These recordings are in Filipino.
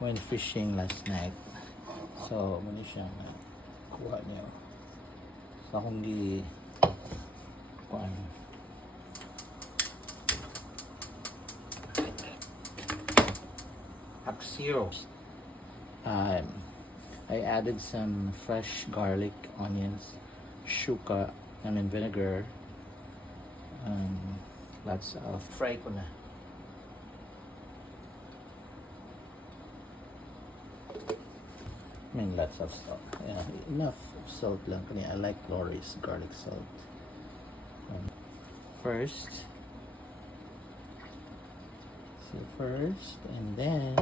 went fishing last night. So, muna siya na kuha niya. So, akong kuhaan. Paksiw. I added some fresh garlic, onions, shuka, and then vinegar. Lots of fry ko na. I mean, lots of salt. Yeah, enough salt lang. I like Lori's garlic salt. First, and then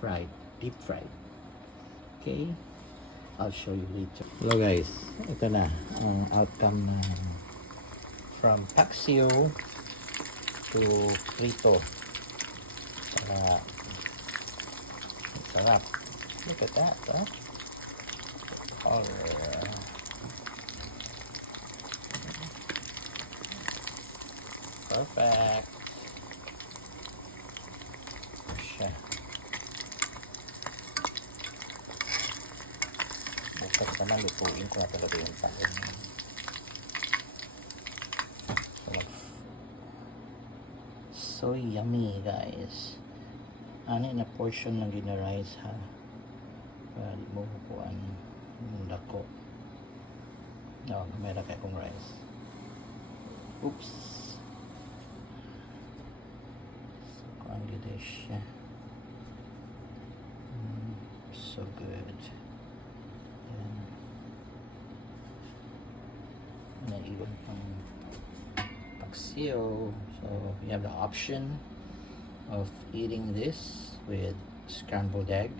fried, deep fried. Okay, I'll show you later. Hello guys, ito na ang outcome from paksiw to prito. Sarap. Look at that, huh? Perfect. Siya. Bukas naman, lutuin ko na talaga yung taon. So yummy, guys. Ano na portion ng gina-rice, ha? Para di mo kukuhaan yung dako. No, meron kayo kong rice. Oops. Kuhaan gina siya. So good. Naiwan pang paksiw. So you have the option of eating this with scrambled egg